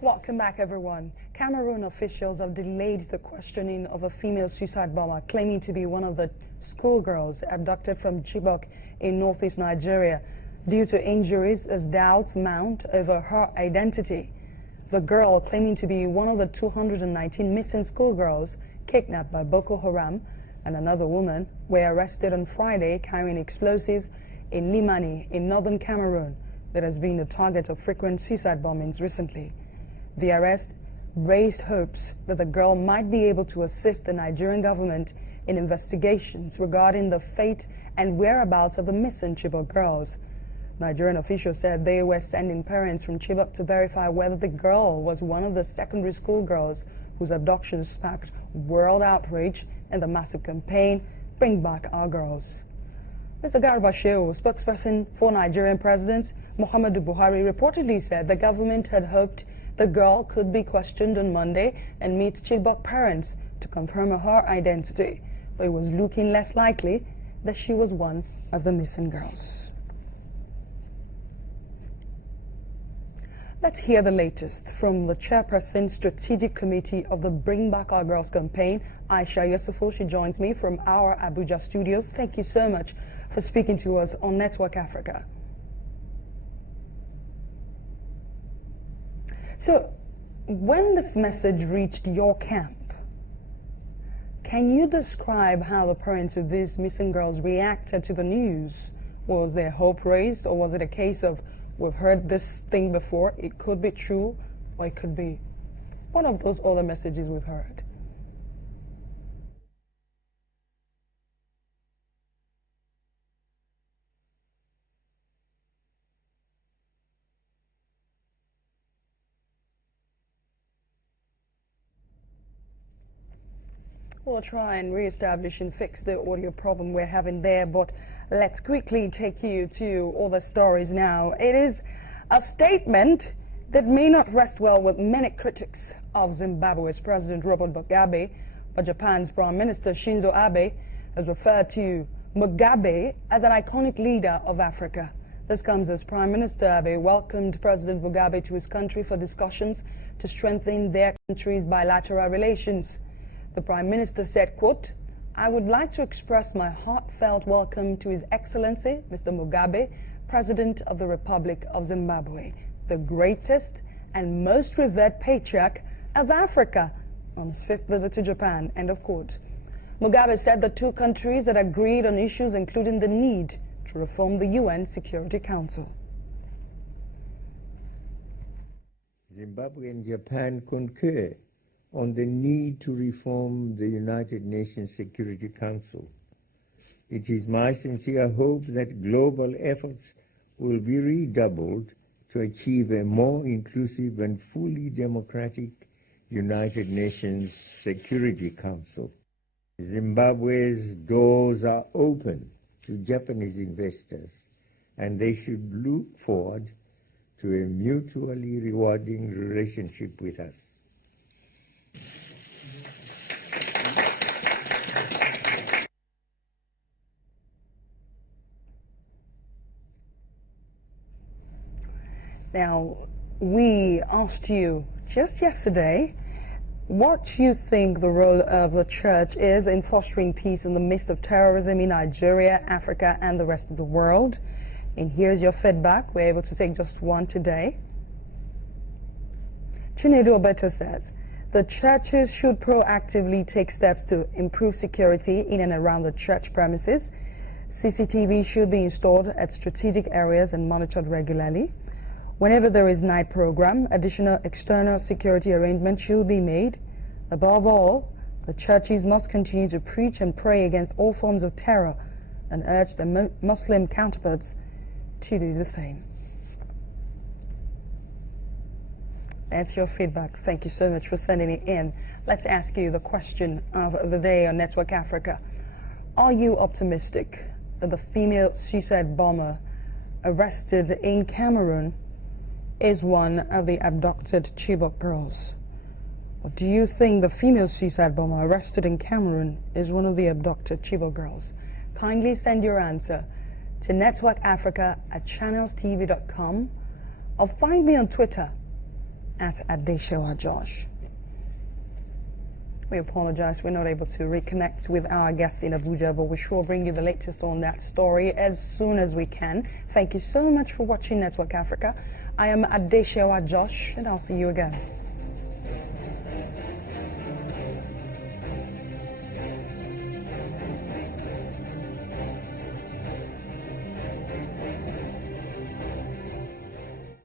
Welcome back, everyone. Cameroon officials have delayed the questioning of a female suicide bomber claiming to be one of the schoolgirls abducted from Chibok in northeast Nigeria due to injuries as doubts mount over her identity. The girl, claiming to be one of the 219 missing schoolgirls kidnapped by Boko Haram, and another woman were arrested on Friday carrying explosives in Limani in northern Cameroon that has been the target of frequent suicide bombings recently. The arrest raised hopes that the girl might be able to assist the Nigerian government in investigations regarding the fate and whereabouts of the missing Chibok girls. Nigerian officials said they were sending parents from Chibok to verify whether the girl was one of the secondary school girls whose abduction sparked world outrage and the massive campaign, Bring Back Our Girls. Mr. Garba Shehu, spokesperson for Nigerian President Muhammadu Buhari, reportedly said the government had hoped the girl could be questioned on Monday and meet Chibok parents to confirm her identity, but it was looking less likely that she was one of the missing girls. Let's hear the latest from the chairperson strategic committee of the Bring Back Our Girls campaign, Aisha Yusufu. She joins me from our Abuja studios. Thank you so much for speaking to us on Network Africa. So, when this message reached your camp, can you describe how the parents of these missing girls reacted to the news? Was there hope raised, or was it a case of, we've heard this thing before, it could be true, or it could be one of those other messages we've heard? We'll try and reestablish and fix the audio problem we're having there, but let's quickly take you to all the stories now. It is a statement that may not rest well with many critics of Zimbabwe's President Robert Mugabe, but Japan's Prime Minister Shinzo Abe has referred to Mugabe as an iconic leader of Africa. This comes as Prime Minister Abe welcomed President Mugabe to his country for discussions to strengthen their country's bilateral relations. The Prime Minister said, quote, "I would like to express my heartfelt welcome to His Excellency, Mr. Mugabe, President of the Republic of Zimbabwe, the greatest and most revered patriarch of Africa, on his 5th visit to Japan," end of quote. Mugabe said the two countries had agreed on issues including the need to reform the UN Security Council. Zimbabwe and Japan concur on the need to reform the United Nations Security Council. It is my sincere hope that global efforts will be redoubled to achieve a more inclusive and fully democratic United Nations Security Council. Zimbabwe's doors are open to Japanese investors, and they should look forward to a mutually rewarding relationship with us. Now, we asked you just yesterday what you think the role of the church is in fostering peace in the midst of terrorism in Nigeria, Africa, and the rest of the world. And here's your feedback. We're able to take just one today. Chinedu Obeto says, the churches should proactively take steps to improve security in and around the church premises. CCTV should be installed at strategic areas and monitored regularly. Whenever there is night program, additional external security arrangements should be made. Above all, the churches must continue to preach and pray against all forms of terror and urge the Muslim counterparts to do the same. That's your feedback. Thank you so much for sending it in. Let's ask you the question of the day on Network Africa. Are you optimistic that the female suicide bomber arrested in Cameroon is one of the abducted Chibok girls? Or do you think the female suicide bomber arrested in Cameroon is one of the abducted Chibok girls? Kindly send your answer to networkafrica@channelstv.com or find me on Twitter at Adeshewa Josh. We apologize we're not able to reconnect with our guest in Abuja, but we sure bring you the latest on that story as soon as we can. Thank you so much for watching Network Africa. I am Adeshewa Josh, and I'll see you again.